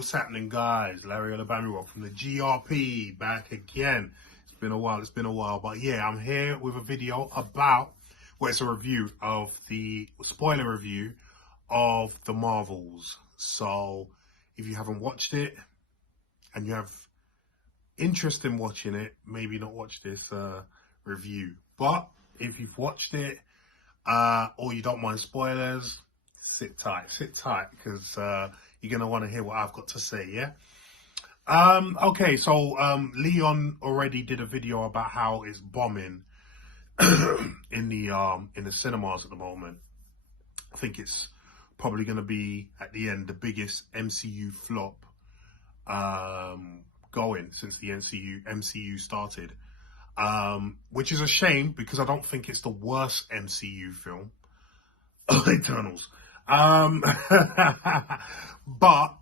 what's happening, guys? Larry Alabama from the GRP back again. It's been a while, but yeah, I'm here with a video about, well, it's a review of the spoiler review of the Marvels. So if you haven't watched it and you have interest in watching it, maybe not watch this review. But if you've watched it or you don't mind spoilers, sit tight, because you're gonna want to hear what I've got to say. Yeah. Okay, so Leon already did a video about how it's bombing in the cinemas at the moment. I think it's probably going to be at the end the biggest MCU flop going since the MCU started, which is a shame because I don't think it's the worst MCU film. Eternals. But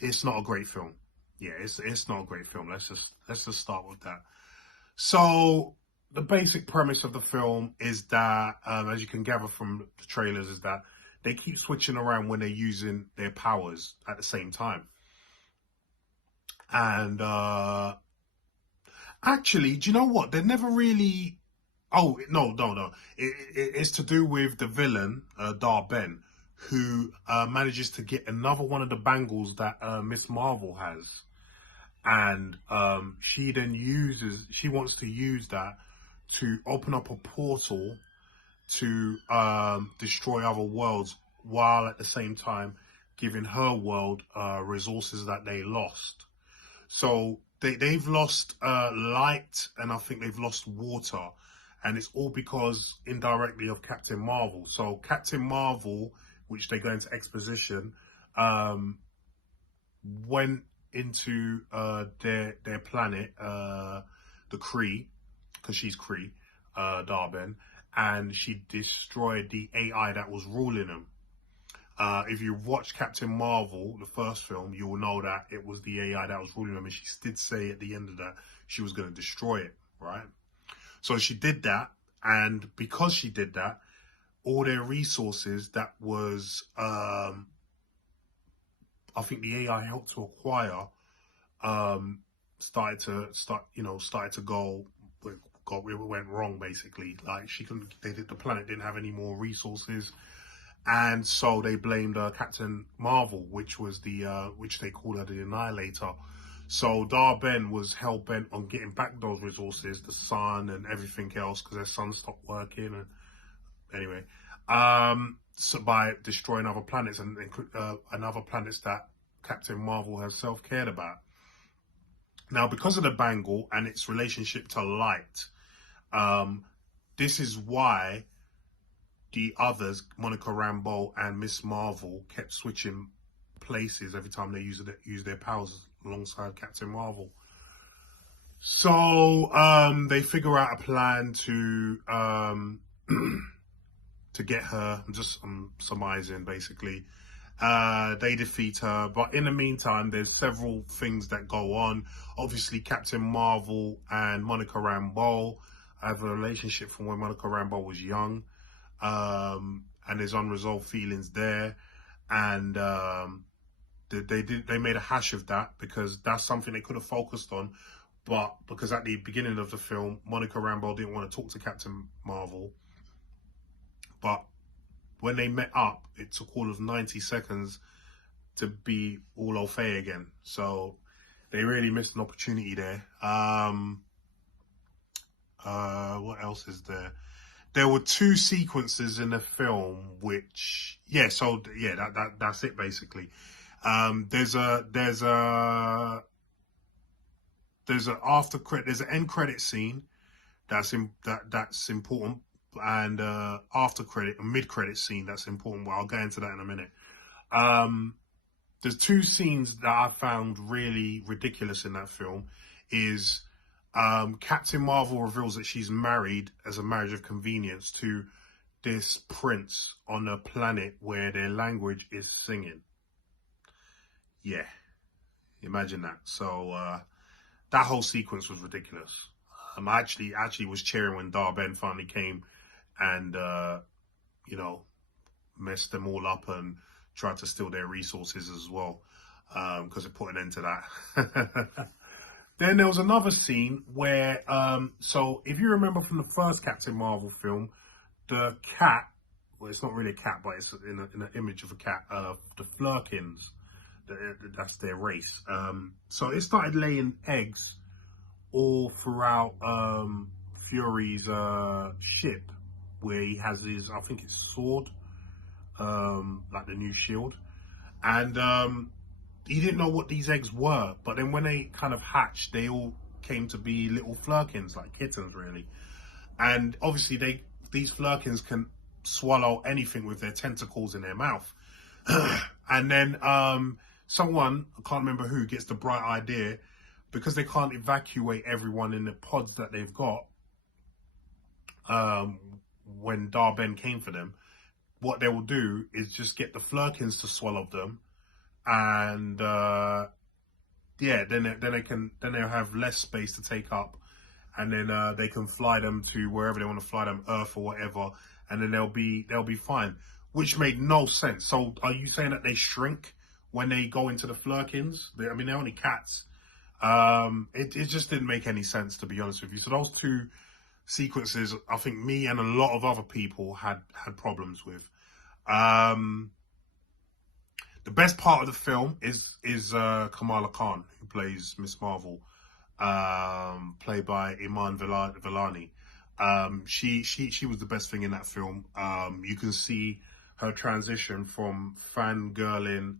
it's not a great film. Yeah, it's not a great film. Let's just start with that. So the basic premise of the film is that, as you can gather from the trailers, is that they keep switching around when they're using their powers at the same time. And actually, do you know what? They're never really. Oh no! It's to do with the villain, Darben, who manages to get another one of the bangles that Miss Marvel has, and she wants to use that to open up a portal to destroy other worlds, while at the same time giving her world resources that they lost. So they've lost light, and I think they've lost water. And it's all because indirectly of Captain Marvel. So Captain Marvel, which they go into exposition, went into their planet, the Kree, because she's Kree, Darben, and she destroyed the AI that was ruling them. If you watch Captain Marvel, the first film, you will know that it was the AI that was ruling them, and she did say at the end of that she was going to destroy it, right? So she did that, and because she did that, all their resources that was, I think the AI helped to acquire, started to go, it went wrong basically. Like the planet didn't have any more resources, and so they blamed Captain Marvel, which was which they call her the Annihilator. So Darben was hell-bent on getting back those resources, the sun and everything else, because their sun stopped working. And anyway, so by destroying other planets and other planets that Captain Marvel herself cared about. Now, because of the bangle and its relationship to light, this is why the others, Monica Rambeau and Miss Marvel, kept switching places every time they use their powers alongside Captain Marvel. So they figure out a plan to get her. I'm surmising basically. They defeat her, but in the meantime, there's several things that go on. Obviously, Captain Marvel and Monica Rambeau have a relationship from when Monica Rambeau was young, and there's unresolved feelings there, and they made a hash of that because that's something they could have focused on, but because at the beginning of the film, Monica Rambeau didn't want to talk to Captain Marvel, but when they met up, it took all of 90 seconds to be all au fait again. So they really missed an opportunity there. What else is there? There were two sequences in the film which, that's it basically. There's an end credit scene that's important, and a mid credit scene that's important. Well, I'll go into that in a minute. There's two scenes that I found really ridiculous in that film. Is Captain Marvel reveals that she's married as a marriage of convenience to this prince on a planet where their language is singing. Yeah, imagine that. So that whole sequence was ridiculous. I actually was cheering when Darben finally came and messed them all up and tried to steal their resources as well. because it put an end to that. Then there was another scene where, so if you remember from the first Captain Marvel film, the cat, well, it's not really a cat, but it's in an image of a cat, the Flurkins, that's their race. So it started laying eggs all throughout Fury's ship, where he has his, I think it's sword, like the new shield. And he didn't know what these eggs were, but then when they kind of hatched, they all came to be little Flurkins, like kittens, really. And obviously, these Flurkins can swallow anything with their tentacles in their mouth. And then someone, I can't remember who, gets the bright idea, because they can't evacuate everyone in the pods that they've got. When Dar-Ben came for them, what they will do is just get the Flurkins to swallow them, and yeah, then they'll have less space to take up, and then they can fly them to wherever they want to fly them, Earth or whatever, and then they'll be fine. Which made no sense. So are you saying that they shrink when they go into the Flurkins? I mean, they're only cats. It just didn't make any sense, to be honest with you. So those two sequences, I think me and a lot of other people had problems with. The best part of the film is Kamala Khan, who plays Miss Marvel, played by Iman Vellani. She was the best thing in that film. You can see her transition from fangirling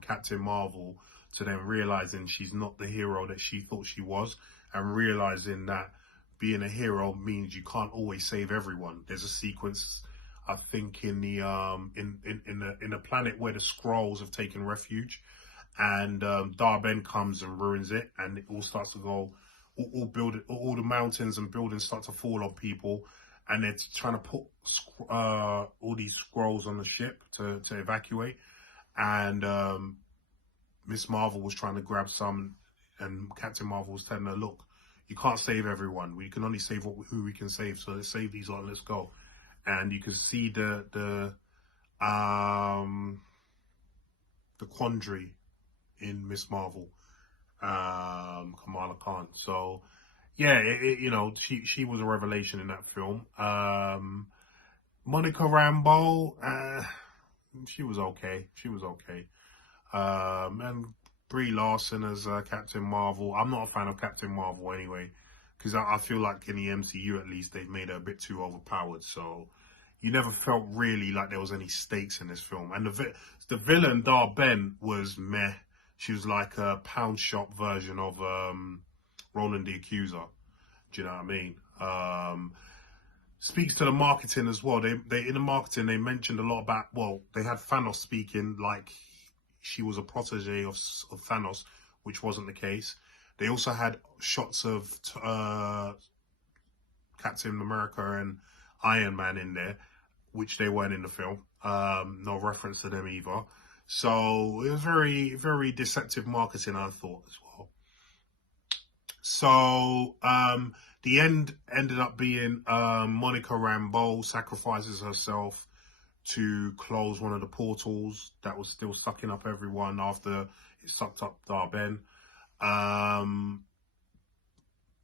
Captain Marvel to then realizing she's not the hero that she thought she was, and realizing that being a hero means you can't always save everyone. There's a sequence, I think, in the in the planet where the Skrulls have taken refuge, and Dar-Ben comes and ruins it, and it all starts to go, all the mountains and buildings start to fall on people, and they're trying to put all these Skrulls on the ship to evacuate, and Miss Marvel was trying to grab some, and Captain Marvel was telling her, look, you can't save everyone. We can only save who we can save. So let's save these lot and let's go. And you can see the quandary in Miss Marvel, Kamala Khan. So yeah, you know, she was a revelation in that film. Monica Rambeau, she was okay. She was okay. And Brie Larson as Captain Marvel. I'm not a fan of Captain Marvel anyway, because I feel like in the MCU at least they've made her a bit too overpowered. So you never felt really like there was any stakes in this film. And the villain Dar-Ben was meh. She was like a pound shop version of Ronan the Accuser. Do you know what I mean? Speaks to the marketing as well. They in the marketing they mentioned a lot about, well, they had Thanos speaking like she was a protege of Thanos, which wasn't the case. They also had shots of Captain America and Iron Man in there, which they weren't in the film. No reference to them either. So it was very, very deceptive marketing, I thought, as well. So the end ended up being Monica Rambeau sacrifices herself to close one of the portals that was still sucking up everyone after it sucked up Dar-Ben.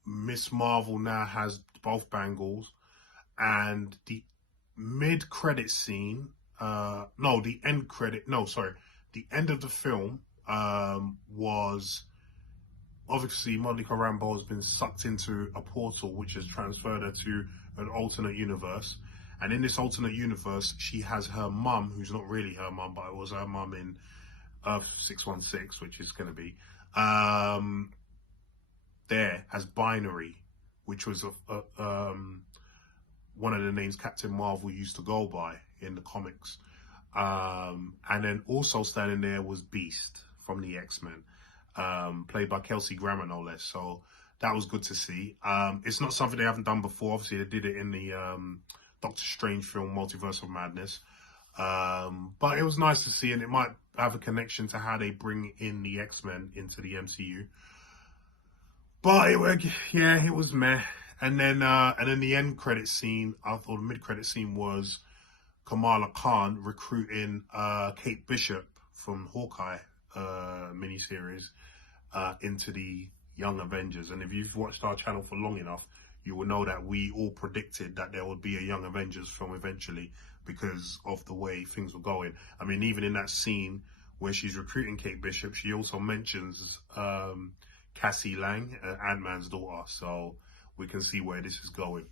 Miss Marvel now has both bangles, and the mid-credit scene, the end of the film was, obviously Monica Rambeau has been sucked into a portal which has transferred her to an alternate universe. And in this alternate universe, she has her mum, who's not really her mum, but it was her mum in Earth 616, which is going to be, there as Binary, which was one of the names Captain Marvel used to go by in the comics. And then also standing there was Beast from the X-Men, played by Kelsey Grammer, no less. So that was good to see. It's not something they haven't done before. Obviously, they did it in the Doctor Strange film, Multiverse of Madness. But it was nice to see, and it might have a connection to how they bring in the X-Men into the MCU. But it was meh. And then the end credit scene, I thought the mid credit scene was Kamala Khan recruiting Kate Bishop from Hawkeye miniseries into the Young Avengers. And if you've watched our channel for long enough, you will know that we all predicted that there would be a Young Avengers film eventually because of the way things were going. I mean, even in that scene where she's recruiting Kate Bishop, she also mentions Cassie Lang, Ant-Man's daughter. So we can see where this is going.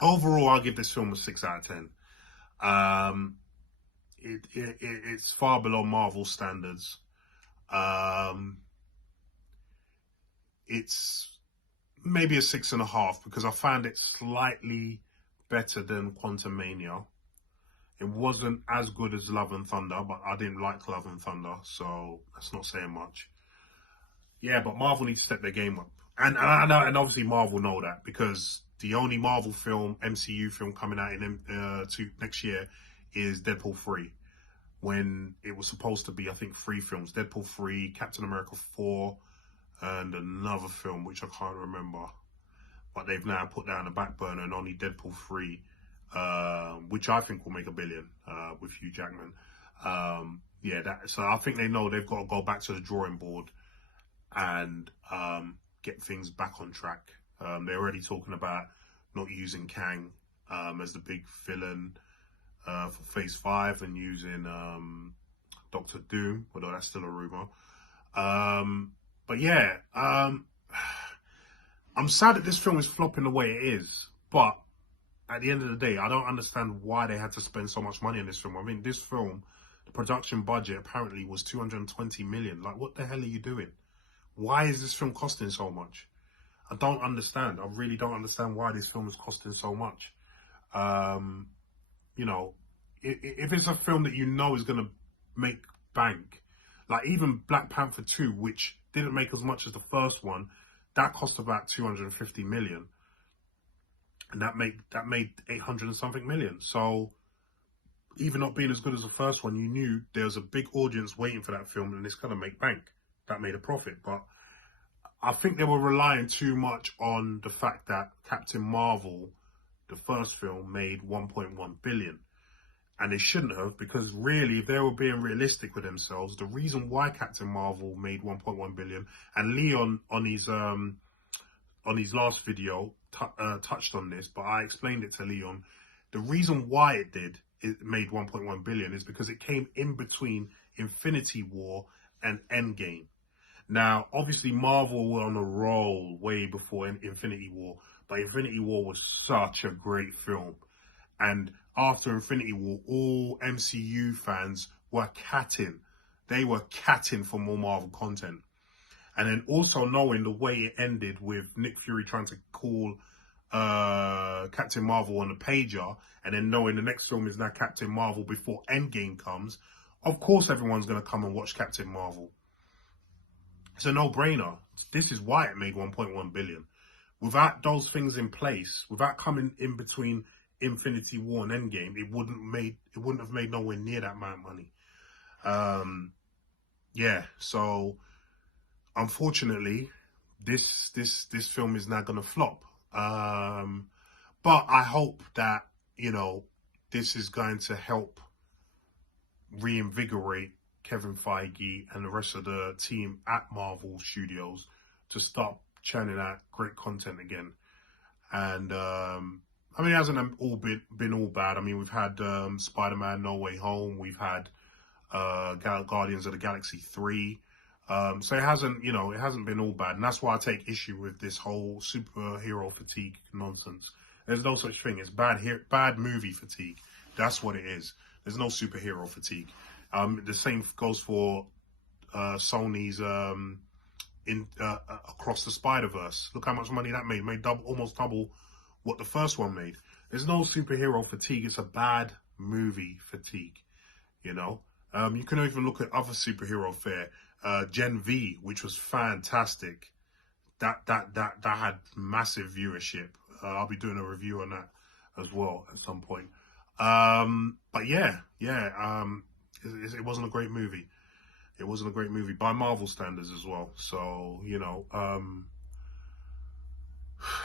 Overall, I'll give this film a 6 out of 10. It's far below Marvel standards. It's maybe a 6.5 because I found it slightly better than Quantumania. It wasn't as good as Love and Thunder, but I didn't like Love and Thunder, so that's not saying much. Yeah, but Marvel needs to step their game up. And obviously Marvel know that because the only Marvel film, MCU film coming out in next year is Deadpool 3. When it was supposed to be, I think, 3 films. Deadpool 3, Captain America 4, and another film, which I can't remember. But they've now put that on the back burner and only Deadpool 3, which I think will make $1 billion with Hugh Jackman. So I think they know they've got to go back to the drawing board and get things back on track. They're already talking about not using Kang as the big villain for Phase 5 and using Doctor Doom, although that's still a rumor. But yeah, I'm sad that this film is flopping the way it is. But at the end of the day, I don't understand why they had to spend so much money on this film. I mean, this film, the production budget apparently was 220 million. Like, what the hell are you doing? Why is this film costing so much? I don't understand. I really don't understand why this film is costing so much. You know, if it's a film that you know is going to make bank, like even Black Panther 2, which didn't make as much as the first one, that cost about 250 million. And that made 800 and something million. So even not being as good as the first one, you knew there was a big audience waiting for that film and it's going to make bank. That made a profit. But I think they were relying too much on the fact that Captain Marvel, the first film, made 1.1 billion. And they shouldn't have, because really, if they were being realistic with themselves, the reason why Captain Marvel made 1.1 billion, and Leon on his last video touched on this, but I explained it to Leon. The reason why it made 1.1 billion is because it came in between Infinity War and Endgame. Now, obviously, Marvel were on a roll way before Infinity War, but Infinity War was such a great film. And after Infinity War, all MCU fans were catting. They were catting for more Marvel content. And then also knowing the way it ended with Nick Fury trying to call Captain Marvel on a pager, and then knowing the next film is now Captain Marvel before Endgame comes, of course everyone's going to come and watch Captain Marvel. It's a no-brainer. This is why it made 1.1 billion. Without those things in place, without coming in between Infinity War and Endgame, it wouldn't have made nowhere near that amount of money. Yeah, so unfortunately, this film is now gonna flop. But I hope that, you know, this is going to help reinvigorate Kevin Feige and the rest of the team at Marvel Studios to start churning out great content again. And I mean, it hasn't all been all bad. I mean, we've had Spider-Man No Way Home. We've had Guardians of the Galaxy 3. So it hasn't been all bad. And that's why I take issue with this whole superhero fatigue nonsense. There's no such thing. It's bad movie fatigue. That's what it is. There's no superhero fatigue. The same goes for Sony's Across the Spider-Verse. Look how much money that made. Made almost double what the first one made. There's no superhero fatigue. It's a bad movie fatigue. You know, you can even look at other superhero fare. Gen V, which was fantastic. That had massive viewership. I'll be doing a review on that as well at some point. But yeah. It wasn't a great movie. It wasn't a great movie by Marvel standards as well. So, you know,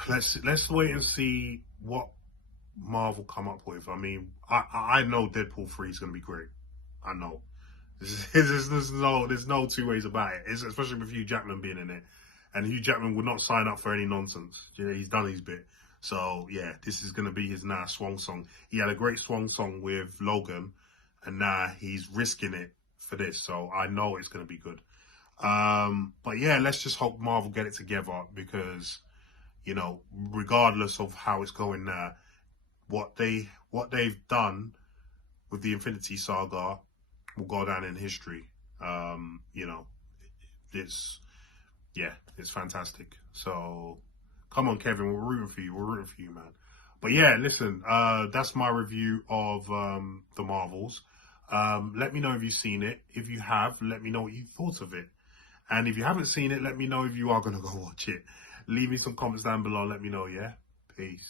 let's wait and see what Marvel come up with. I mean, I know Deadpool 3 is going to be great. I know There's no two ways about it. It's, especially with Hugh Jackman being in it, and Hugh Jackman would not sign up for any nonsense. You know, he's done his bit. So yeah, this is gonna be his now swan song. He had a great swan song with Logan, and now he's risking it for this. So I know it's gonna be good. But yeah, let's just hope Marvel get it together, because, you know, regardless of how it's going now, what they've done with the Infinity Saga will go down in history. You know, it's fantastic. So come on, Kevin, we're rooting for you. We're rooting for you, man. But yeah, listen, that's my review of the Marvels. Let me know if you've seen it. If you have, let me know what you thought of it. And if you haven't seen it, let me know if you are going to go watch it. Leave me some comments down below. Let me know, yeah? Peace.